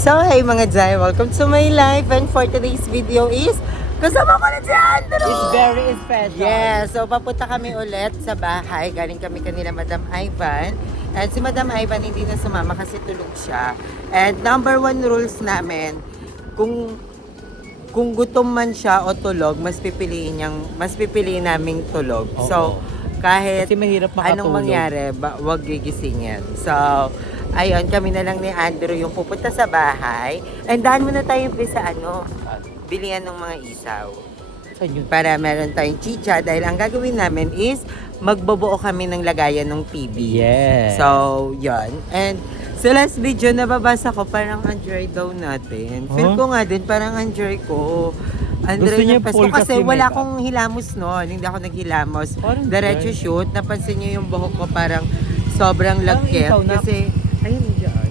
So, hey mga Jai, welcome to my life, and for today's video is kasama ko na si Andrew! It's very special. Yeah, so papunta kami ulit sa bahay. Galing kami kanila Madam Ivan. And si Madam Ivan hindi na sumama kasi tulog siya. And number one rules namin, kung gutom man siya o tulog, mas pipiliin naming tulog. Oo. So, kahit Kasi mahirap makatulog. anong mangyari, wag gigisingin. So, ayun, kami na lang ni Andrew yung pupunta sa bahay. And daan muna tayo sa bilihan ng mga isaw. Saan yun? Para meron tayong chicha dahil ang gagawin namin is magbubuo kami ng lagayan ng TV. Yes. So, yun. And sa last video, nababasa ko parang Android daw natin. Feel ko nga din parang Android ko. Gusto niya Pasko full kasi kasi wala makeup. akong hilamos noon. Hindi ako naghilamos. Parang Diretso dry. shoot. Napansin niyo yung buhok ko parang sobrang lagkit. ikaw na. Kasi, ayun dyan.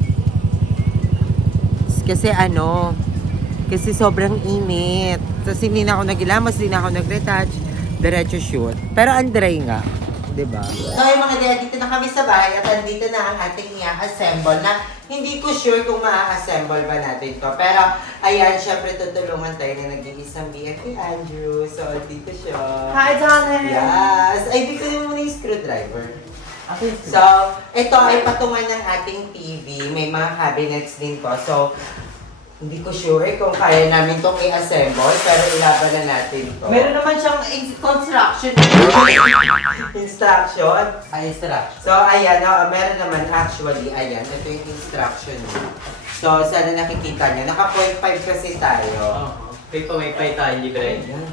Kasi sobrang init. Tapos hindi na ako naghilamos, hindi na ako nag-retouch. Diretso shoot. Pero ang dry nga. Diba? So yung mga dad, dito na kami sa bahay at andito na ang ating i-assemble na hindi ko sure kung ma-assemble ba natin to. Pero ayan, syempre tutulungan tayo na nag-iisang BFP Andrew. So dito siya. Hi, Johnny! Yes! Ay, di ko yung muna yung screwdriver. Okay, So, ito ay patungan ng ating TV. May mga cabinets din to. So, hindi ko sure kung kaya namin itong i-assemble, pero ilaban na natin to. meron naman siyang construction. Instruction. Ay, instruction. So, ayan, meron naman actually, ayan, ito yung instruction niya. So, sana nakikita niyo. Naka 0.5 kasi tayo. May pamay-pay tayo, libre. Ayan.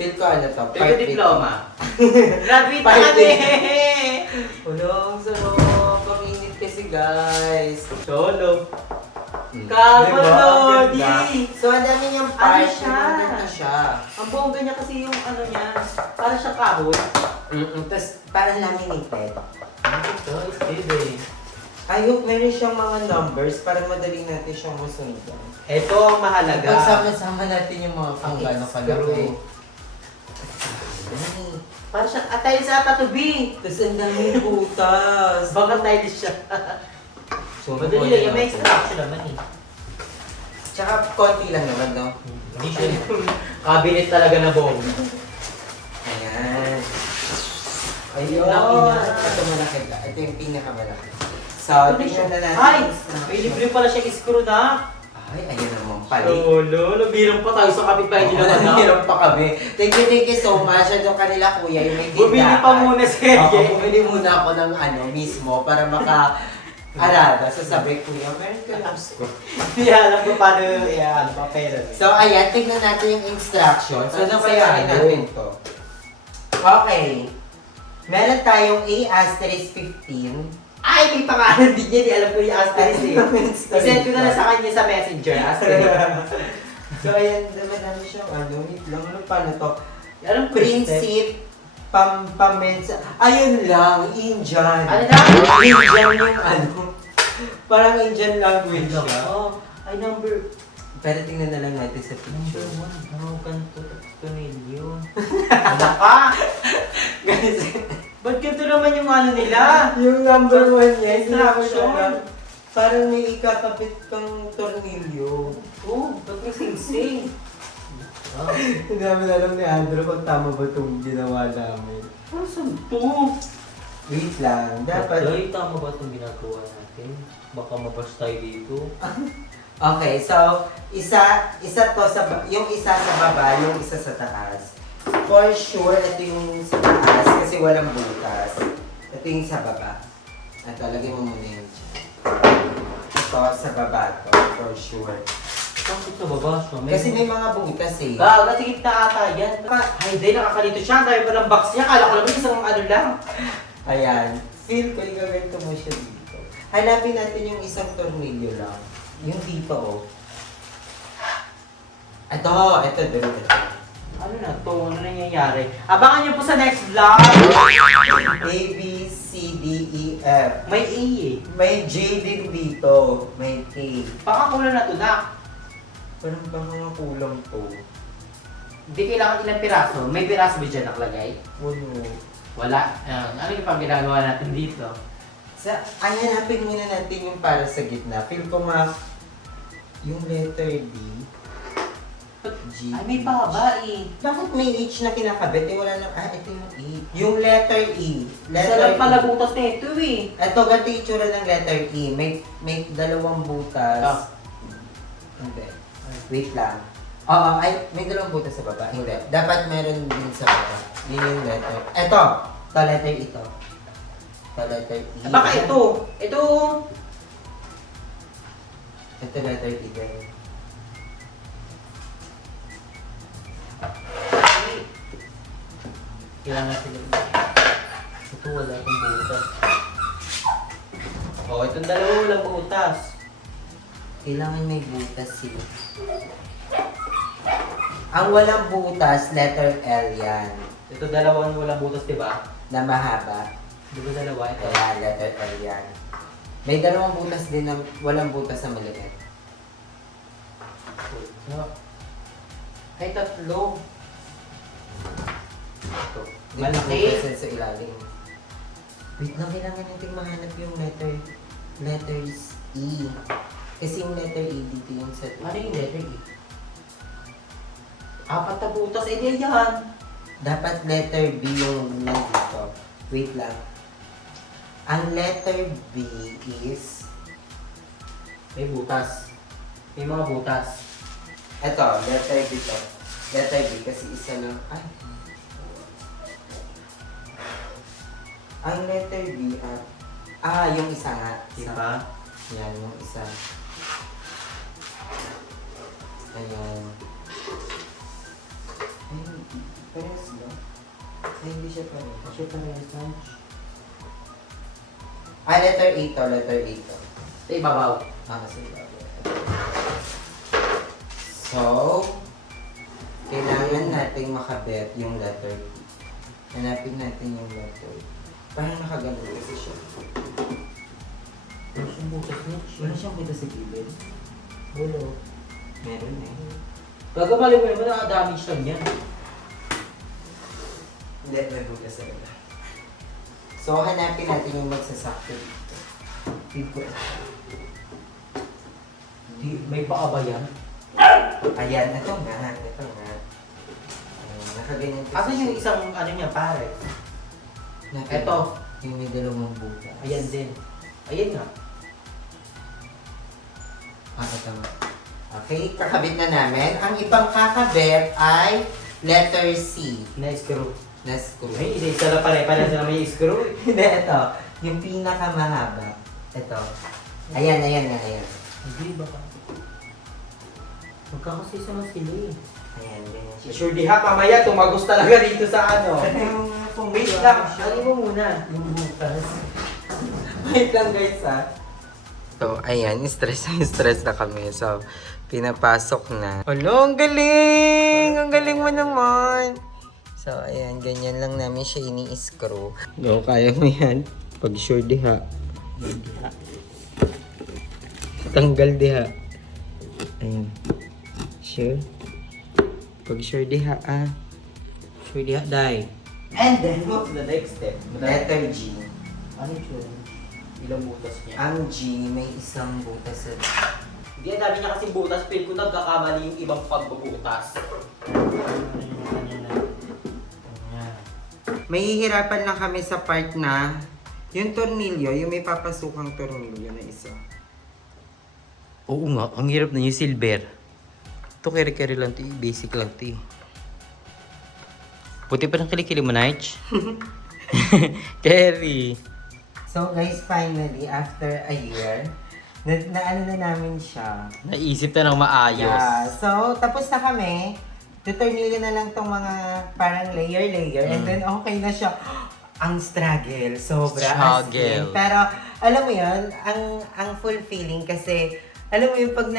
Feel ko ano to? Pero diploma. Graduate Part kami! Ulong, so, paminit kasi guys. Solo. Diba? Lodi! So, ang dami niyang Ano part. siya? Ano siya? Ang bongga niya kasi yung ano niya, para siya kahoy. Tapos, parang laminated. Ito, still eh. I hope meron siyang mga numbers para madali natin siyang masundan. Ito ang mahalaga. Pagsama-sama natin yung mga kung gano'ng kalaki. Para siya, atay sa patubi. Tapos ang daming butas. Baka tiles siya. So, Madali lang, yung may extraction naman eh. Tsaka konti lang naman, no? Hindi siya yung cabinet talaga na buong. Ayan. Ayun. Laki niya. Ito malaki. Ito yung pinakamalaki. So, tingnan na natin. Ay! May libre pala siya screw na. Ay, ayun naman pala. Solo, nabirang pa tayo sa kapitbahay nila na. Hirap pa kami. Thank you so much. Ano kanila kuya, yung may Bumili pa muna si Sergey. Bumili muna ako ng mismo para maka-arada. Sasabi kuya, meron ka lang score. Hindi alam ko paano ano pa pera. So, ayan, tignan natin yung instructions. So, ano kaya natin to? Okay. Meron tayong A*15. Ay, may pangalan din niya. Di alam ko yung asterisk eh. I-send ko na lang sa kanya sa messenger. Asterisk. So, ayan, naman siyang wait lang, ano paano to? Alam ko Prinsip, pamensa, ayun lang, Indian. Ano na? Indian yung parang Indian language siya. Oh, ay number. Pero tingnan na lang natin sa Number picture. 1. How can to tornilyo? Ano ka? Guys, Ba't ganito naman yung ano nila? yung number 1 niya, Instruction. parang may ikakapit kang tornilyo. Oh, ba't may sing-sing? Ah, Hindi namin alam ni Andrew kung tama ba itong ginawa namin. ano saan to? Wait lang, dapat... Ay, tama ba itong ginagawa natin? Baka mabash tayo dito. Okay, so isa to yung isa sa baba, yung isa sa taas. For sure, ito yung sa taas kasi walang butas. Ito yung sa baba. At lagay mo muna yun. Ito sa baba to, for sure. Bakit na babash? Kasi may mga butas eh. Gaga, tigit na ata yan. Ay, hindi, nakakalito siya. Ang dami pa ng box niya. Kala ko naman isang ano lang. Ayan. Feel ko, igagawin mo siya dito. Hanapin natin yung isang tornilyo lang. Yung dito oh. Ito din. Ano na to? Ano nangyayari? Abangan niyo po sa next vlog. A, B, C, D, E, F. May A eh. May J din dito. May K. Baka kulang na to na. Parang baka nga kulang to. Hindi kailangan ilang piraso. May piraso ba dyan nakalagay? Ano? Wala. Ano yung pang ginagawa natin dito? Hanapin muna natin yung para sa gitna. Feel ko Yung letter D. G. Ay, may pahaba eh. Bakit may H na kinakabit? Eh, wala lang. Ah, ito yung E. Yung letter E. Isa lang pala butas na ito eh. Ito, ganito yung itsura ng letter E. May dalawang butas. Ah. Hindi. Wait lang. Oo, ay, may dalawang butas sa baba. Hindi. Dapat meron din sa baba. Yun yung letter. Ito. Ito, letter E ito. Ito, letter E. Baka ito. Ito. Ito, letter E din. Kailangan sila. Ito wala akong butas. Oh, itong dalawa walang butas. Kailangan may butas sila. Ang walang butas, letter L yan. Ito dalawang walang butas, di ba? Na mahaba. Di ba dalawa ito? Ayan, letter L yan. May dalawang butas din na walang butas na maliit. Ay, tatlo. Ito. Malaki. Butas yan sa ilalim. Wait lang, kailangan natin mahanap yung letters E. Kasi yung letter E dito yung sa... Ano yung letter E? Apat na butas, eh di yan. Dapat letter B yung nandito. Wait lang. Ang letter B is... May butas. May mga butas. Ito, letter B to. Letter B kasi isa lang. Ay. Ang letter B, yung isa nga. Di Isa. ba? Yan, yung isa. Ayan. Ay, parehas ba? Ay, hindi siya parehas. Kasi parehas lang. Letter A to, letter A to. Sa ibabaw. Kasi so, kailangan nating makabet yung letter B. Hanapin natin yung letter B. Parang nakagano kasi siya. Wala siyang butas niya. Wala siyang kita sa gilid. Wala. Meron eh. Gagabali mo naman, nakadamage lang yan. Hindi, may bukas sa gilid. So, hanapin natin yung magsasakto dito. Dito. Di, may paa ba yan? Ayan, ito nga. Ito nga. Nakaganyan kasi Asan yung siya. isang ano niya, pare? Nakita- Ito. Yung may dalawang butas. Ayan din. Ayan nga. Ito nga. Okay, kakabit na namin. Ang ibang kakabit ay letter C. Na-screw. Na screw. Ay, isa lang pala. Pala sila may screw. Hindi, ito. Yung pinakamahaba. Ito. Ayan. Hindi ba ka? Magkakasisa na sila eh. Ayan, ganyan siya. Sure di ha, mamaya tumagos talaga dito sa ano. Wait lang, ano mo muna? Yung butas. Wait lang guys ha. So, ayan, stress na kami. So, pinapasok na. Hello, ang galing! Ang galing mo naman! So, ayan, ganyan lang namin siya ini-screw. No, kaya mo yan. Pag sure diha. Tanggal diha. Ayan. Sure? Pag sure diha, Sure di ha, die. And then, what's the next step? letter G. Ano yun? Ilang butas niya? Ang G, may isang butas sa... Hindi, ang dami niya kasing butas. Feel ko nagkakamali yung ibang pagbubutas. Mahihirapan lang kami sa part na yung tornilyo, yung may papasukang tornilyo na isa. Oo nga, ang hirap na yung silver. Ito kere-kere lang ito, basic lang ito. Puti pa ng kilikili mo, Nige. Kerry. So guys, finally, after a year, na ano na namin siya. Naisip na ng maayos. Yeah. So, tapos na kami. Tutornilyo na lang tong mga parang layer. And then okay na siya. Ang struggle. Sobra. as in. Struggle. Pero, alam mo yun, ang fulfilling kasi, alam mo yung pag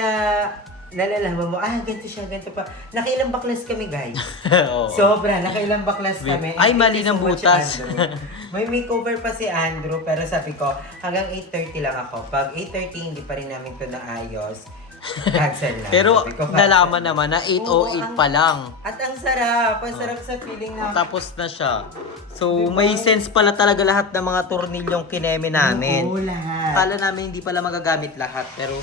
nalalaman mo, ganito siya, ganito pa. Nakailang baklas kami, guys. Oo. Sobra, nakailang baklas kami. Ay, And mali thank you ng so much, butas. Andrew. May makeover pa si Andrew, pero sabi ko, hanggang 8:30 lang ako. Pag 8:30, hindi pa rin namin ito naayos. Cancel na. Pero Sabi ko, nalaman cancel. naman na Oo, 8:08 pa lang. At ang sarap. Ang sarap sa feeling na... Tapos na siya. So, may sense pala talaga lahat ng mga tornilyong kineme namin. Oo, lahat. Kala namin hindi pala magagamit lahat, pero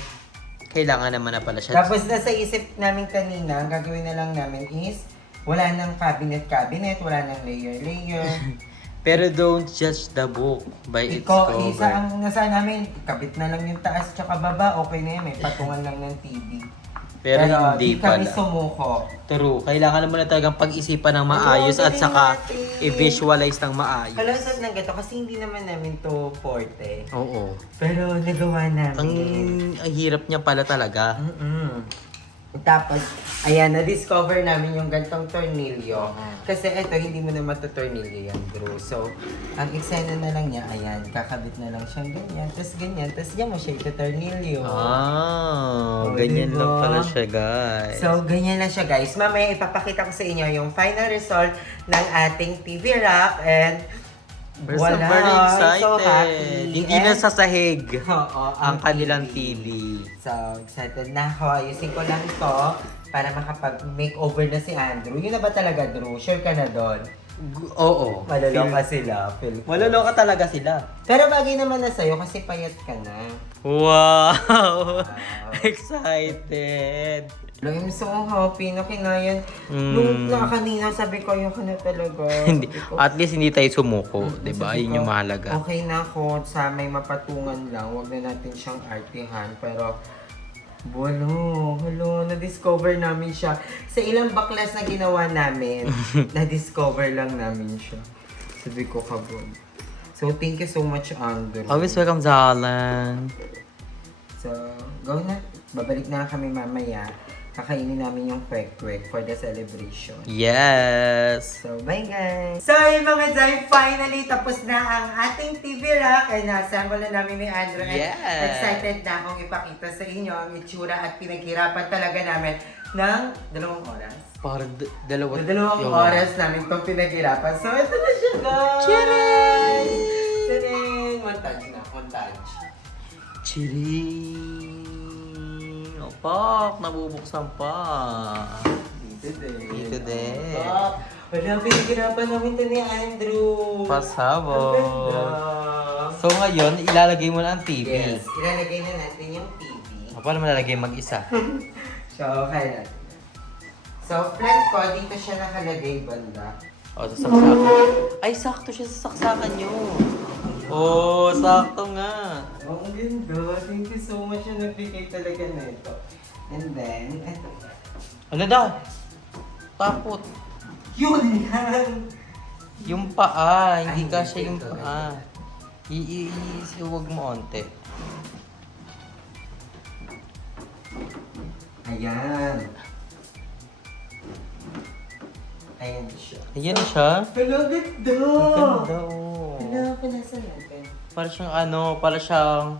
kailangan naman na pala siya. Tapos nasa isip namin kanina, ang gagawin na lang namin is, wala nang cabinet, wala nang layer. Pero don't judge the book by its Ikaw, cover. isa ang nasa namin, kabit na lang yung taas tsaka baba, okay na yan, may patungan lang ng TV. Pero hindi di kami pala. sumuko. True. Kailangan naman na talagang pag-isipan ng maayos at galing saka natin. i-visualize ng maayos. Kalasad ng gato kasi hindi naman namin to forte. Oo. Pero nagawa namin. Ang hirap niya pala talaga. Tapos, ayan, na-discover namin yung gantong tornilyo. Kasi eto, hindi mo na matutornilyo yan, Drew. So, ang eksena na lang niya, ayan, kakabit na lang siyang ganyan, tapos diyan mo siya itutornilyo. Ah, Oh, ganyan diba? lang pala siya, guys. So, ganyan lang siya, guys. Mamaya ipapakita ko sa inyo yung final result ng ating TV rack and We're so very I'm excited. so happy. Hindi na And- sa sahig Oo, ang kanilang TV. So, excited na ako. Ayusin ko lang to para makapag-makeover na si Andrew. Yun na ba talaga, Drew? Sure ka na doon? Oo. Malaloka sila. Feel ko. Malaloka talaga sila. Pero bagay naman na sa'yo kasi payat ka na. Wow! Excited! I'm so happy na kinayan. Mm. Nung kanina sabi ko, yung na talaga. Hindi, Sabi ko, at least hindi tayo sumuko, 'di ba? sabi Yun ko, yung mahalaga. Okay na ako sa may mapatungan lang. Huwag na natin siyang artihan. Pero, na-discover namin siya. Sa ilang baklas na ginawa namin, na-discover lang namin siya. Sabi ko, kabon. So, thank you so much, Andrew. Always welcome, Zalan. So, go na. Babalik na kami mamaya. Kakainin namin yung kwek-kwek for the celebration. Yes! So, bye guys! So, yung mga Zay, finally tapos na ang ating TV rack. Ay, na-assemble na namin ni Andrew. And Yes! excited na akong ipakita sa inyo ang itsura at pinaghirapan talaga namin ng 2 oras. Para dalawa. Dalawang oras namin itong pinaghirapan. So, ito na siya, guys! Charing! Charing! Montage na, montage. Chiring! Opak, nabubuksan pa. Dito din. Dito din. Wala, pinaghirapan namin ito ni Andrew. Pasabog. Ang ganda. So ngayon, ilalagay mo na ang TV. Yes, ilalagay na natin yung TV. O, paano malalagay mag-isa? So, kaya natin. So, plan ko, dito siya nakalagay banda. O, sa saksakan. Ay, sakto siya sa saksakan nyo. Oh, sakto nga. Oh, ang ganda. Thank you so much na nagbigay talaga na ito. And then, eto. Ano daw? Takot. Yun yan! Yung paa, Ay, hindi kasi yung ito, paa. Huwag mo onte. Ayan. Ayan siya. Ayan siya. Hello, ganda! Ang ganda, oh. Hello, panasan natin. Para siyang para siyang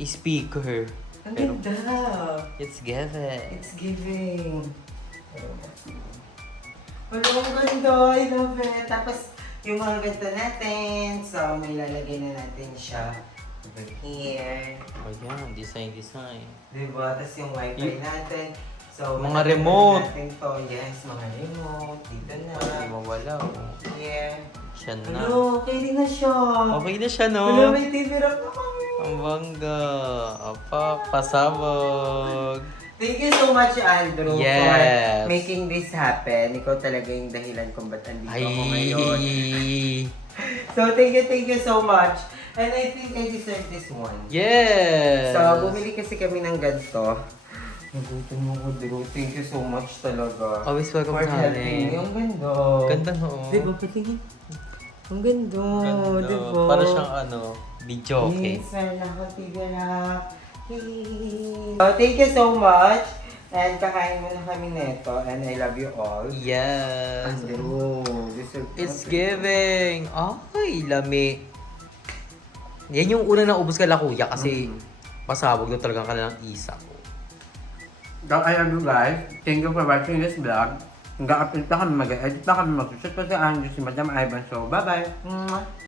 speaker. Ang Pero ganda! it's given. It's giving. Wala, ang ganda. I love it. Tapos, yung mga ganito natin. So, may lalagay na natin siya over here. Ayan, design. Diba? Tapos yung wifi natin. So, Mga malagyan remote. natin to. Yes, mga remote. Dito na. Hindi mawala, oh. Here. Siya na. Hello, okay din na siya. Okay na siya, Hello, no? may TV rack na kami. Ang bangga. Apa, pasabog. Thank you so much, Andrew, Yes. for making this happen. Ikaw talaga yung dahilan kung ba't andito ako ngayon. Ay. So, thank you so much. And I think I deserve this one. Yes. So, bumili kasi kami ng ganito. Nagutom ako, Drew. Thank you so much talaga. Always welcome For sa helping me. amin. Ang ganda. Ganda nga, oh. Diba, patingin? Ang ganda. Ganda. Diba? Para siyang video, okay? Yes, meron ako tigara. So, thank you so much. And kakain mo na kami neto. And I love you all. Yes. Andrew, It's giving. Ay, lami. Yan yung una na ubos ka la kuya kasi pasabog na talaga ka ng isa ko. I love you guys. Thank you for watching this vlog. Hanggang update na kami mag-edit na kami mag-shoot pa si Andrew, si Madam Ivan. So, bye-bye.